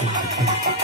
ハハハハ!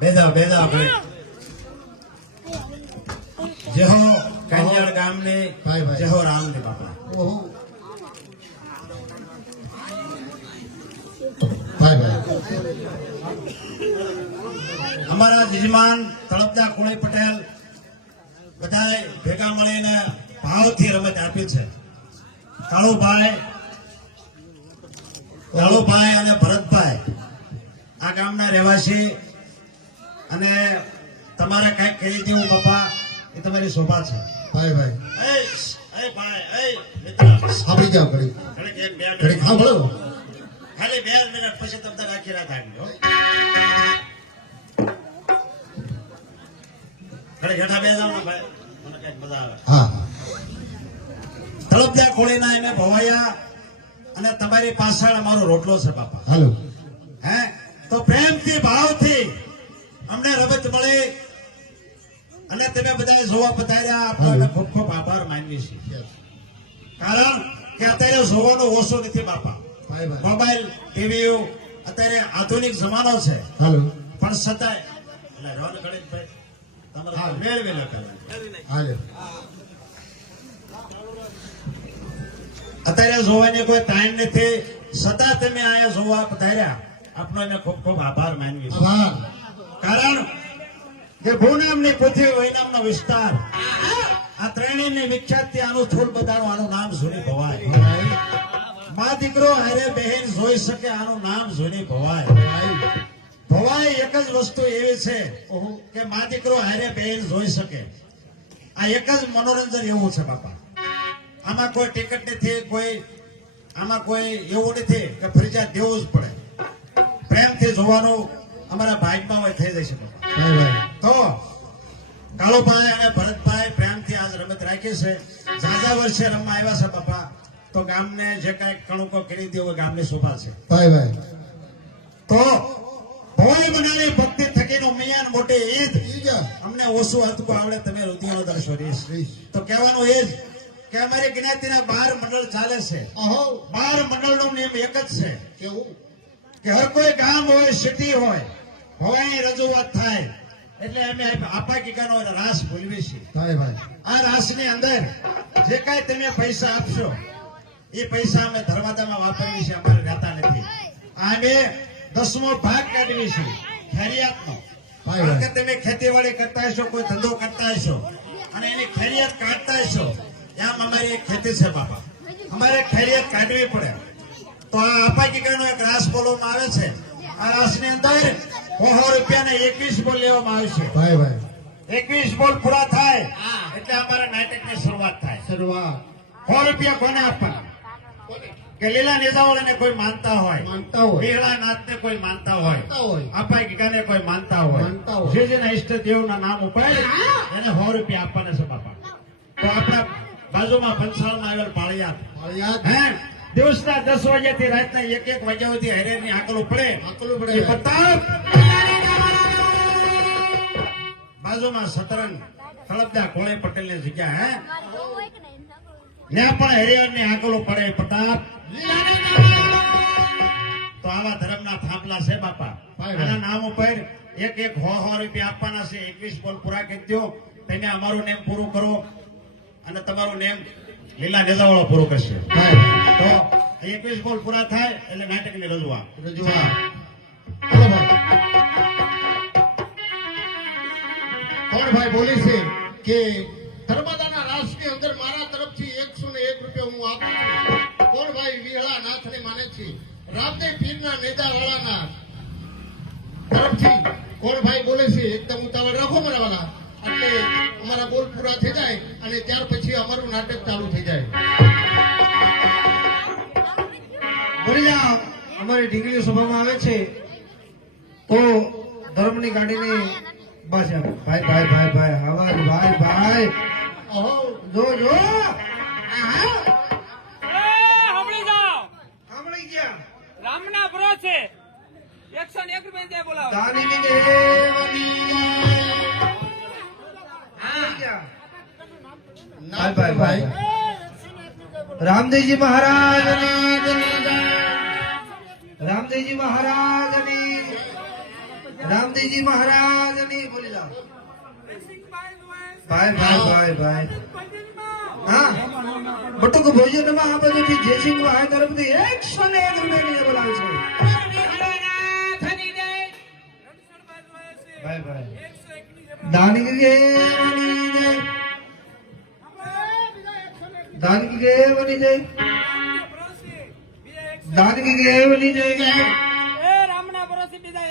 બેદા બેદા ભાઈ જેહો કન્યાળ ગામને ભાઈ, ભાઈ. જેહો રામને બાપા ઓહો. ભાઈ ભાઈ. અમારા યજમાન તળપદા કુણે પટેલ બધાએ ભેગા મળીને ભાવથી રમત આપી છે. કાળુભાઈ કાળુભાઈ અને ભરતભાઈ આ ગામના રહેવાસી અને તમારે કંઈક કહી દેવું બાપા એ તમારી શોભા છે. ભાઈ ભાઈ. એ એ ભાઈ એ જાવ ઘડી ઘડી હા ખાલી બે મિનિટ પછી તમને રાખી રાત આવી હો. ઘડીક બે જાવ ને ભાઈ. મને કંઈક મજા આવે. હા. તળપદા ખોળીના એને ભવાયા અને તમારી પાછળ અમારો રોટલો છે બાપા. હાલો. હે? તો પ્રેમથી ભાવથી અમને રમત મળે. તમે બધાએ જોવા આપનો અમે ખૂબ ખૂબ આભાર માનીએ છીએ. કારણ કે અત્યારે જોવાનો ઓછો નથી બાપા. મોબાઈલ ટીવી અત્યારે આધુનિક જમાનો છે. પણ છતાંય એટલે રોન ગણેશભાઈ તમારે હા. મેળવેલા કરે. અત્યારે જોવાની કોઈ ટાઈમ નથી. છતાં તમે અહીંયા જોવા પધાર્યા. આપનો એને ખૂબ ખૂબ આભાર માનવી. આભાર. કારણ કે ભૂનામની પૃથ્વી વૈનામનો વિસ્તાર. આ ત્રણેયની વિખ્યાતથી આનું થોડ બધાનું આનું નામ સુની ભવાય મા દીકરો હારે બહેન જોઈ શકે આનું નામ સુની ભવાય ભવાય એક જ વસ્તુ એવી છે કે મા દીકરો હારે બહેન જોઈ શકે. આ એક જ મનોરંજન એવું છે બાપા. આમાં કોઈ ટિકિટ નથી, કોઈ આમાં કોઈ એવું નથી કે ફરજિયાત દેવું જ પડે. પ્રેમથી જોવાનું અમારા ભાજપા હોય થઈ. ભાઈ ભાઈ. તો કાળોભાઈ અને ભરતભાઈ પ્રેમથી આજ રમત રાખી છે. ઝાઝા વર્ષે રમવા આવ્યા છે બાપા. તો ગામને જે કાંઈ કણુકો કરી દીધો ગામની શોભા છે. ભાઈ ભાઈ. તો ભવાઈ બનાવી ભક્તિ થકીનો મિયાન મોટી ઈદ. અમને ઓછું હતકું આવડે તમે રુધિયાનો દર્શો. તો કહેવાનું એ જ કે અમારી જ્ઞાતિના બાર મંડળ ચાલે છે. બાર મંડળનો નિયમ એક જ છે. કેવું? કે હર કોઈ ગામ હોય સિટી હોય ભવાઈ રજૂઆત થાય. એટલે અમે આપા કીકાનો રાસ ભૂલવી છીએ. આ રાસની અંદર જે કાંઈ તમે પૈસા આપશો એ પૈસા અમે ધર્માદામાં વાપરવી છે અમારે રહેતા નથી. અમે દસમો ભાગ કાઢવી છે ખેરિયાતનો. કારણ કે તમે ખેતીવાડી કરતા હશો કોઈ ધંધો કરતા હશો અને એની ખેરિયાત કાઢતા હશો એમ અમારી એક ખેતી છે બાપા. અમારે ખેરિયાત કાઢવી પડે. તો આ અપાકીકાનો એક રાસ બોલવામાં આવે છે. આ રાસની અંદર સો રૂપિયાને એકવીસ બોલ લેવામાં આવશે ભાઈ ભાઈ. એકવીસ બોલ પૂરા થાય એટલે અમારા નાટકની શરૂઆત થાય. શરૂઆત. સો રૂપિયા કોને આપવાના? કે લીલા નેજાવાળાને કોઈ માનતા હોય માનતા હોય. વેળા નાથને કોઈ માનતા હોય માનતા હોય. અપાય ગીગાને કોઈ માનતા હોય. માનતા હોય. જે જેના ઈષ્ટદેવના નામ ઉપાય એને સો રૂપિયા આપવાના છે બાપા. તો આપણા બાજુમાં પંચાળમાં આવેલ પાળિયાદ ફળિયાદ હે? દિવસના દસ વાગ્યાથી રાતના એક એક વાગ્યા સુધી હરેરની આકલો પડે. આંકલું પડે. એ બાજુમાં સતરંગ. તળપદા કોળે પટેલની જગ્યા હે? ત્યાં પણ હરિહરની આંકલું પડે પ્રતાપ તો આવા ધર્મના થાંભલા છે બાપા. આના નામ ઉપર એક એક હો હો રૂપિયા આપવાના છે. એકવીસ બોલ પૂરા કરી દો તમે અમારું નેમ પૂરું કરો. અને તમારું નેમ લીલા નેજાવાળો પૂરો કરશે. તો એકવીસ બોલ પૂરા થાય એટલે નાટકની રજૂઆત. રજૂઆત. હાલો કોણ ભાઈ બોલે છે કે ધર્મદાના રાસની અંદર મારા તરફથી એકસો ને એક રૂપિયા હું આપું છું. કોણ ભાઈ વિહળા નાથને માને છે. રામદેવ પીરના નેતાવાળાના તરફથી કોણ ભાઈ બોલે છે એકદમ ઉતાવળ રાખો મારા વાલા. એટલે અમારા બોલ પૂરા થઈ જાય અને ત્યાર પછી અમારું નાટક ચાલુ થઈ જાય. અમારી ઢીંગલી સભામાં આવે છે. તો ધર્મની ગાડીની બસ ભાઈ ભાઈ ભાઈ ભાઈ હવાજ ભાઈ ભાઈ. ઓહો જો જો. રામના ભરો છે. એકસો ને એક રૂપિયા બોલાવો. ભાઈ રામદેવજી મહારાજ. રામદેવજી મહારાજની રામદેવજી મહારાજની બોલી જાઓ. ભાઈ ભાઈ ભાઈ ભાઈ. હા. બટુક ભોજનમાં આ બધું જયસિંહ ભાઈ તરફથી એકસો ને એક રૂપિયાની બોલાવે છે. ભાઈ ભાઈ. દાનકી દેવની જય દાનકી દેવની જય દાનકી દેવની જય એ રામના ભરોસે બીજા